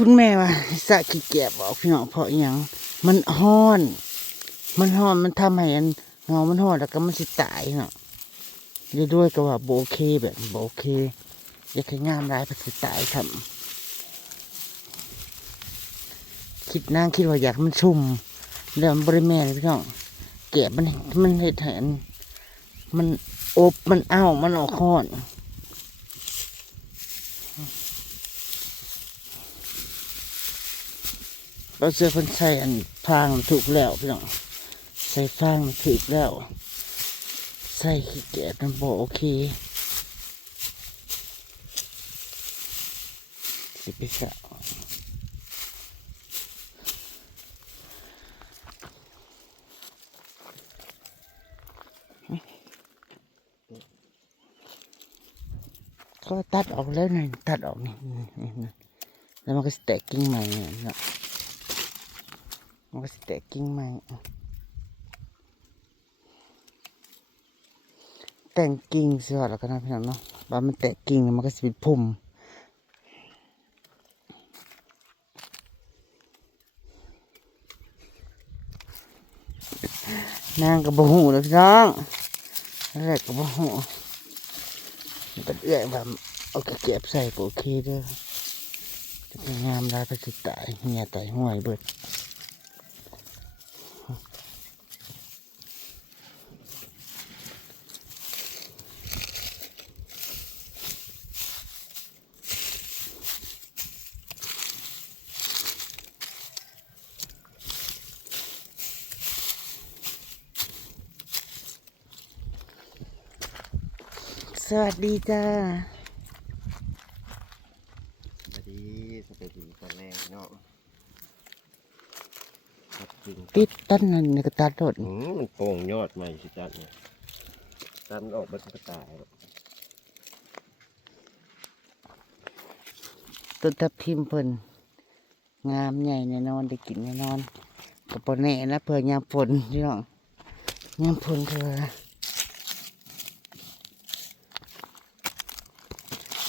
คุณแม่ว่าสะขี้เกียจบอกพี่น้องเพราะอย่างมันฮ้อน มันฮ้อนมันทำให้อันเงามันฮ้อนแล้วก็มันสิตายเนาะเดี๋ยด้วยก็ว่าโบโอเคแบบโบโอเคอยากให้งามร้ายไปสิตายทำคิดนางคิดว่าอยากมันชุ่มแล้วมันบริแม่พี่น้องเก็บมันมันเห็ดแหนมันอบมันเอ้ามันออกข้อน เราเจอคนใส่อันฟางถูกแล้วพี่น้องใส่ฟางถูกแล้ว ใส่ขี้เกียจมันบอกโอเคสิบสาวก็ตัดออกแล้วนี่ตัดออกนี่นี่นี่แล้วมันก็สแตกกิ่งใหม่เนี่ยเนาะ ก็สแตกกิ่งใหม่แต่งกิ่งสิว่าแล้วก็นะพี่น้องเนาะว่ามันแตกกิ่งมันก็สิเป็นพุ่มนางกับบหูเลยพี่น้องแรกกับบหูเป็นเอื้อยแบบเอาเก็บใส่ก็โอเคเด้อจะเป็นงามได้ไปสิตายเหียตายห่วยเบิด วัสดีจ้า สวัสดีสวัสดีตอนแรกเนาะครับจริงติดต้นนั่นในกระตัดรถอืมมันโป่งยอดใหม่สิจัดเนี่ยตันออกมันก็ตายหรอกต้นทับทิมเพิ่นงามใหญ่แน่นอนได้กินแน่นอนกับปแน่นะเพื่อยามฝนพี่น้องยามฝนเพื่อ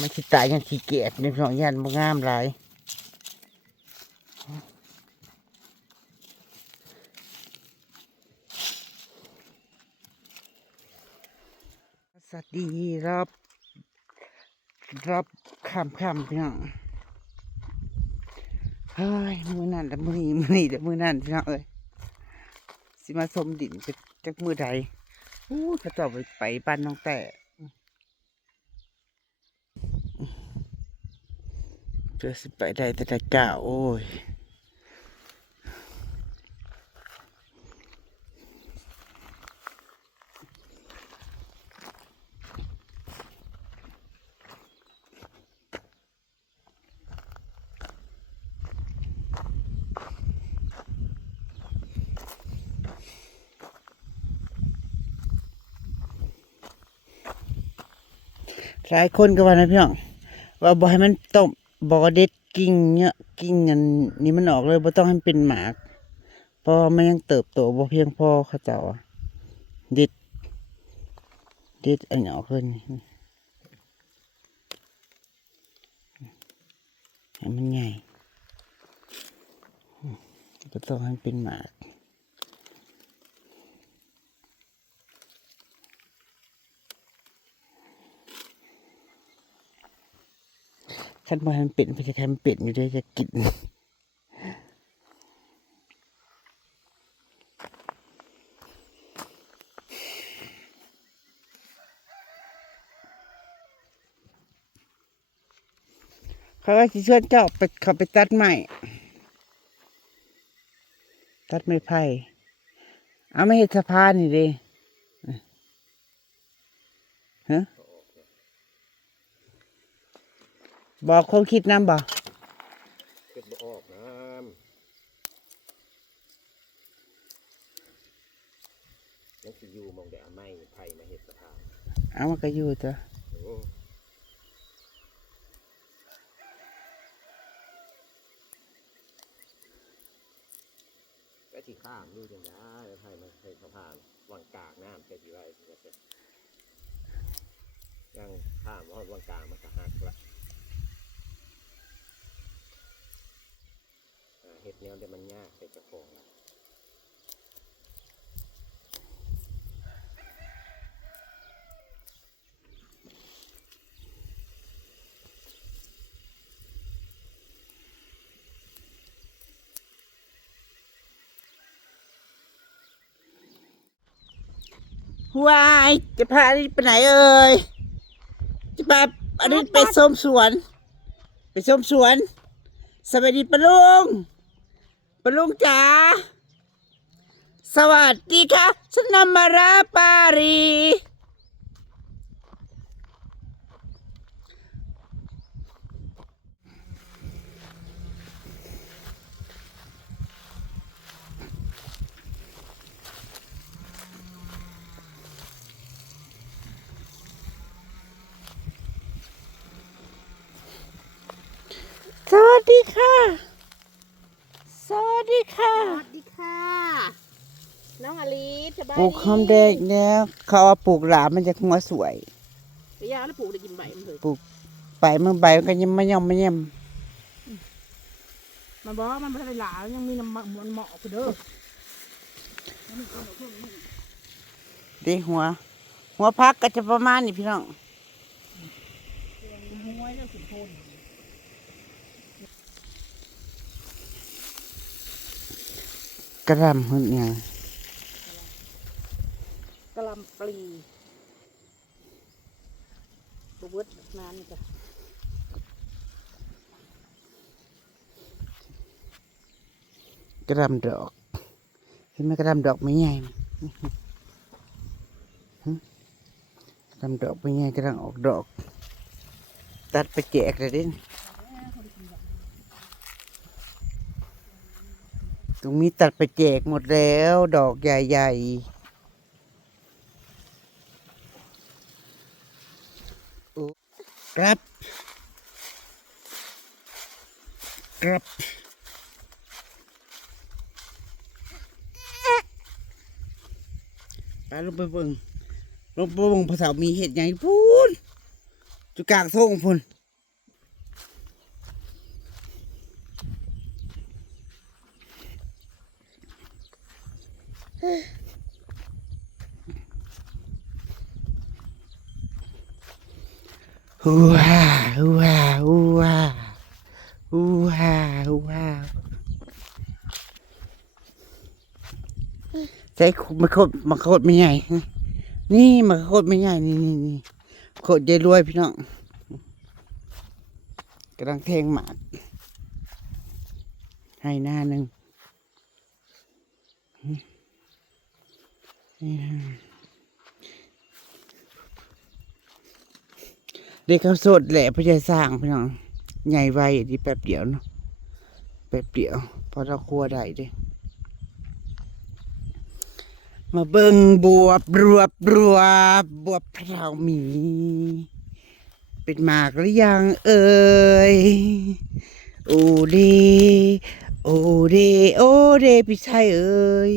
มันสิตายยังขี้เกียจในพี่น้องยันบ่งามหลายสวัสดีรับรับคำคำพี่น้องเฮ้ยมือนั่นแต่มือนี้มือนี้แต่มือนั่นพี่น้องเอ้ยสิมาสมดินจะจากมือใดอู้เขาเจาไปไปบ้านน้องแต่ เพื่อสิไปได้แต่ละก้าวโอ้ยหลายคนก็ว่านะพี่น้องว่าบ่ให้มันต้ม บอเด็ดกิ้งเนี่ยกิ้งอันนี้มันออกเลยบ่ต้องให้มันเป็นหมากเพราะว่ามันยังเติบโตบ่เพียงพอเขาเจ้าอะเด็ดเด็ดอันนี้ออกเลยนี่ให้มันใหญ่บ่ต้องให้มันเป็นหมาก ขั้นบ่ให้มันเป็นไปจะแค่มันเป็นอยู่ได้จะกินเขาว่าสิชวนเจ้าไปเขาไปตัดไม้ตัดไม้ไผ่เอาไม่เห็นสะพานนี่เดิฮะ บอกคนคิดน้ำบ่เก็บบ่ออกน้ำยังสิอยู่มองแต่เอาไม้ไผ่มาเห็ดสะพานเอามันก็อยู่จ้ะโอ้ก็ที่ข้างอยู่จังได้ไผ่มาเห็ดสะพานวางกลางน้ำแค่ที่ไรยังข้ามว่าวังกลางมันก็หักละ เดี๋ยวมันยากไปเจะของวายจะพาอริสไปไหนเอ่ยจะพาอริสไปส้มสวน ไปส้มสวน สวัสดีปะลุง ปะลุงจ๋าสวัสดีค่ะฉันนำมาราปารี สวัสดีค่ะ ดีค่ะ สวัสดีค่ะ น้องอลิสสบายปลูกหอมแดงเนี่ยเขาว่าปลูกหลามมันจะหัวสวย ระยะแล้วปลูกได้กินใบมันเลยไปเมื่อใบมันก็ยังไม่ย่อมไม่ย่มันบอกว่ามันไม่ได้หลายังมีน้ำมันเหมาะกูเด้อำดีหัว หัวพักก็จะประมาณนี้พี่น้อง ห้วยเรื่องสุนทน กระลำหุ่นยังกระลำปลีบวชนานจ้ะกระลำดอกเห็นไหมกระลำดอกไม่ใหญ่กระลำดอกไม่ใหญ่กำลังออกดอก ตัดไปแจกเลยดิ ตรงนี้ตัดไปแจกหมดแล้ว ดอกใหญ่ๆครับครับไปลงไปเบิ่งลงไปเบิ่งภาษามีเห็ดใหญ่พูนจุกลางทงพูน ฮูฮ่าฮูฮ่าฮูฮ่าฮูฮ่าฮูฮ่าใช้มาโคตรมาโคตรไม่ใหญ่นี่มาโคตรไม่ใหญ่นี่นี่นี่โคตรใหญ่รวยพี่น้องกำลังแทงหมากให้หน้าหนึ่ง เด็กเขาสดแหละพระเจ้าสร้างพี่น้องใหญ่ไวดีแป๊บเดียวเนาะแป๊บเดียว พอเราครัวได้ด้มาเบิ่งบวบบวบบวบบวบพเราหมี เป็นหมากหรือยังเอ่ยโอเดโอเดโอเดพี่ชายเอ่ย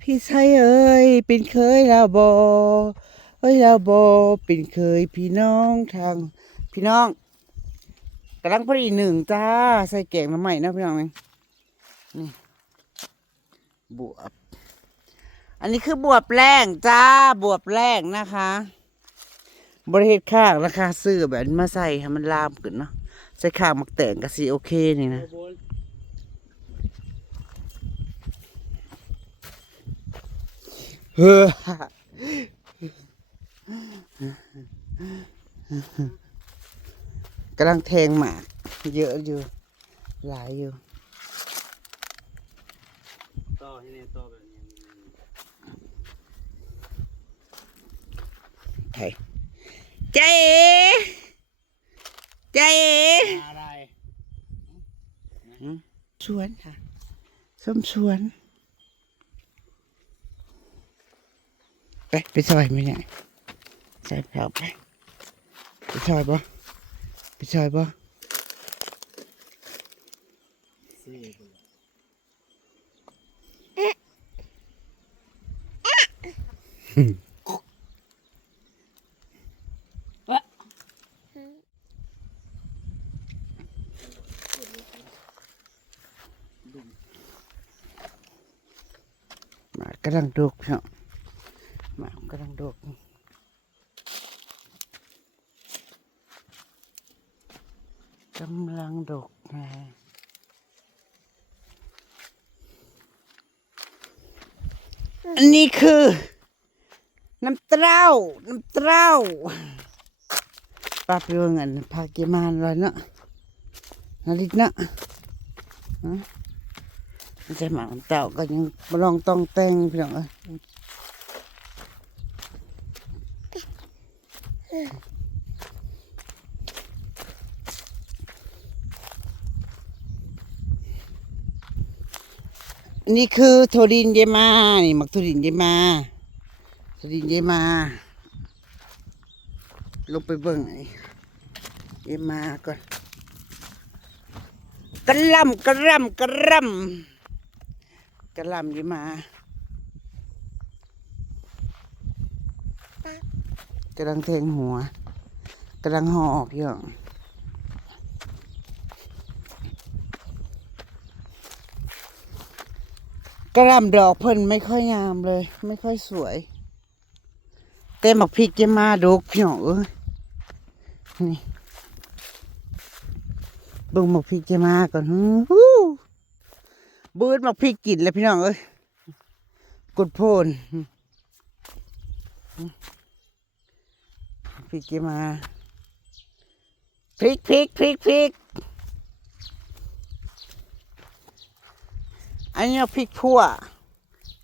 พี่ชายเอ่ยเป็นเคยเราบอ เอ้ยเราบอเป็นเคยพี่น้องทางพี่น้องกำลังพอดีหนึ่งจ้าใส่แกงน้ำใหม่นะพี่น้องนี่นี่บวบ อันนี้คือบวบแรงจ้าบวบแรงนะคะ บริเทศข้างราคาซื้อแบบมาใส่ให้มันลามขึ้นเนาะใส่ข้างมักแต่งก็สีโอเคนี่นะเฮ้อ กำลังแทงหมากเยอะอยู่ หลายอยู่ต่อให้เนี่ยต่อแบบนี้ไทยใจเอ๋ใจเอ๋อะไรสวนค่ะส้มสวนไปไปซอยไหมเนี่ย ใส่เผาไปไปซอยบ่ไปซอยบ่ซื้อเกำลังดกพี่น้องหมากกำลังดก กำลังดกนะอันนี้คือ น้ำเต้า น้ำเต้าป้าไปว่างันพาเกมานเลยเนาะนาฬิกเนาะฮะไม่ใช่หมาน้ำเต้าก็ยังมาลองต้องแต่งพี่น้องเอ้ อันนี้คือโทดินเยมานี่หมักโทดินเยมาโทดินเยมาลงไปเบิ่งไอ้เยมาก่อนกระลำกระลำกระลำกระลำเยมากำลังเทงหัวกำลังห่อออกอยู่ กระลำดอกเพิ่นไม่ค่อยงามเลย ไม่ค่อยสวยแต่หมักพริกจะมาดกพี่น้องเอ้ยนี่เบิ่งหมักพริกจะมาก่อนฮู้บิดหมักพริกกินเลยพี่น้องเอ้ยกดโพนพริกจะมาพริกพริกพริกพริก อันนี้พริกพั่ว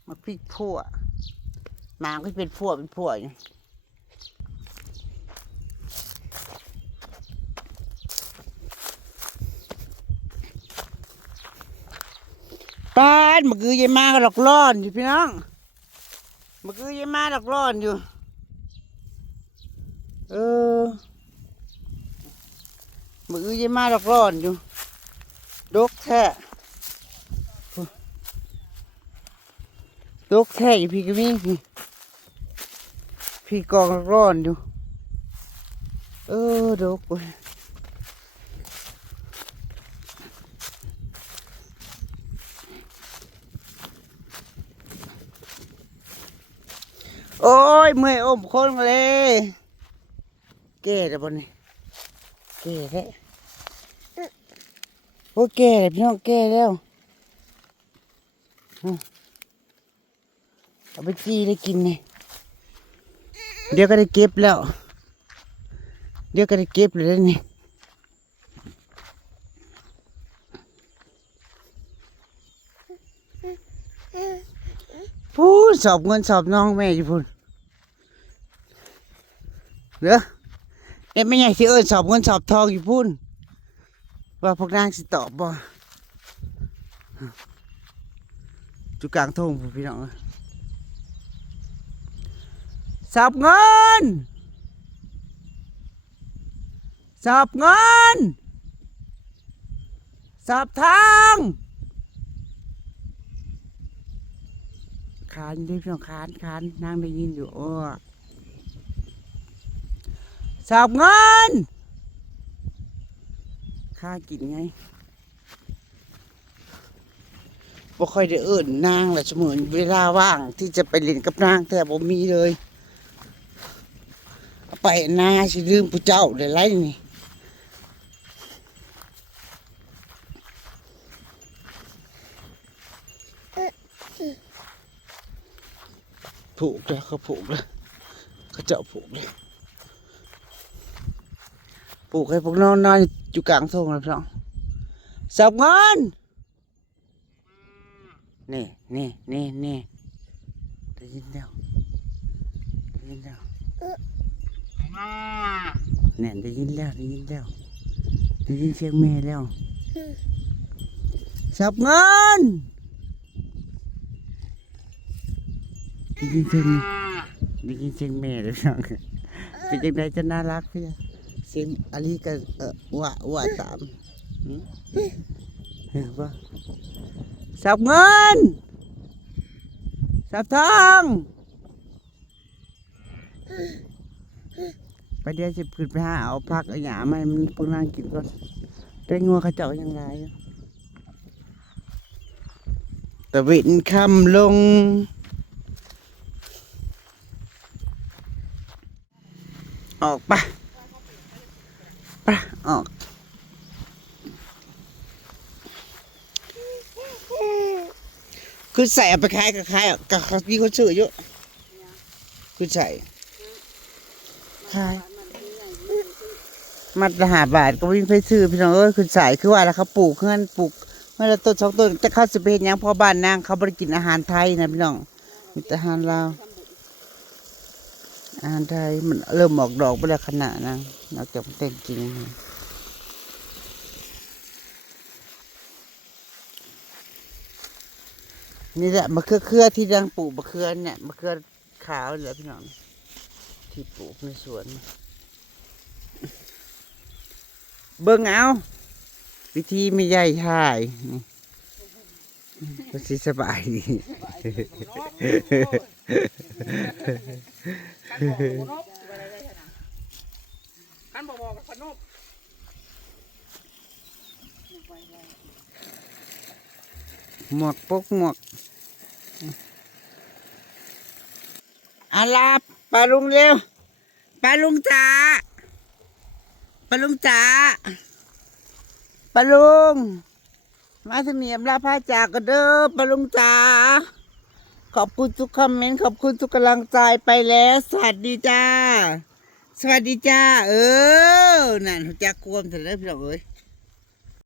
มักพริกพั่วหมาก็เป็นพวเป็นพวอยู่ป้านมื่อกี้ยายมาหลอกร้อนอยู่พี่น้องมื่อกี้ยายมาหลอกร้อนอยู่ เออมือกี้ยายมาหลอกร้อนอยู่ ดกแท้ ดกแท้อยู่พี่ก็มีพี่พี่กองร้อนอยู่ เออดกเว้ยโอ้ยเมื่อยอมคนเลยแก่แล้วบนนี่แก่แล้วโอ้ยแก่แล้วพี่น้องแก่แล้วอืม เอาไปจี้ได้กินนี่เดี๋ยวก็ได้เก็บแล้ว เดี๋ยวก็ได้เก็บเลยนี่พูดสอบเงินสอบน้องแม่อยู่พูนเด้อเอ็มไม่ใหญ่สิเอิญสอบเงินสอบทองอยู่พูนว่าพวกนางสิตอบบ่จุกลางทงพู้นพี่น้องเอ้ย สับเงิน สับเงิน สับทางขานอยู่พี่น้องขานขานนางได้ยินอยู่โอ้สับเงินข้ากินไงบ่ค่อยได้เอิ่นนางแหละเสมอเวลาว่างที่จะไปเล่นกับนางแต่บ่มีเลย ไปนาสิลืมผู้เจ้าได้ไรนี่ผูกแล้วเขาผูกแล้วเขาเจ้าผูกเลยผูกให้พวกน้องนอนอยู่กลางทงเลยพี่น้องสับเงินนี่นี่นี่นี่ได้ยินแล้วได้ยินแล้ว เนี่ยได้ยินแล้วได้ยินแล้วได้ยินเสียงแม่แล้วสับเงินได้ยินเสียงได้ยินเสียงแม่เลยพี่น้องเป็นยังไงจะน่ารักพี่อะเสียงอาลีก็เออว่าว่าตามหืมเห็นปะสับเงินสับทอง ไปเดี๋ยวจะขึ้นไปหาเอาพักเอหยาไม่มันพวกนางกินก่อนได้งัวขาเจ้ายังไงตะวินคำลงออกปะปะออกคือใส่เอาไปขายกับขายกับมีคนซื้อเยอะคือใส่ขาย มัดละหาบาทก็วิ่งไปซื้อพี่น้องเอ้ยคือใส่คือว่าแล้วเขาปลูกเงินปลูกเมื่อละต้นสองต้นจะเข้าสิไปเห็นยังพอบ้านนางเขาบริกินอาหารไทยนะพี่น้องมีแต่อาหารลาวอาหารไทยมันเริ่มออกดอกไปแล้วขนาดนะนอกจากมันแต่งจริงนะนี่แหละมะเขือเครือที่ดังปลูกมะเขือเนี่ยมะเขือขาวเหลือพี่น้องที่ปลูกในสวน เบิ่งเอาวิธีไม่ใหญ่ถ่ายก็สิสบายดีขันบอกบอกกับขนมหมวกปกหมวกอาลาปลาลุงเร็วปลาลุงจ๋า ปลาลุงจ๋าปลาลุง มาเสนียมลาพาจากกันเด้อปลาลุงจ๋าขอบคุณทุกคอมเมนต์ขอบคุณทุกกำลังใจไปแล้ว สวัสดีจ้า สวัสดีจ้า เออ นั่นจักควมเถอะเลยพี่น้องเอ้ย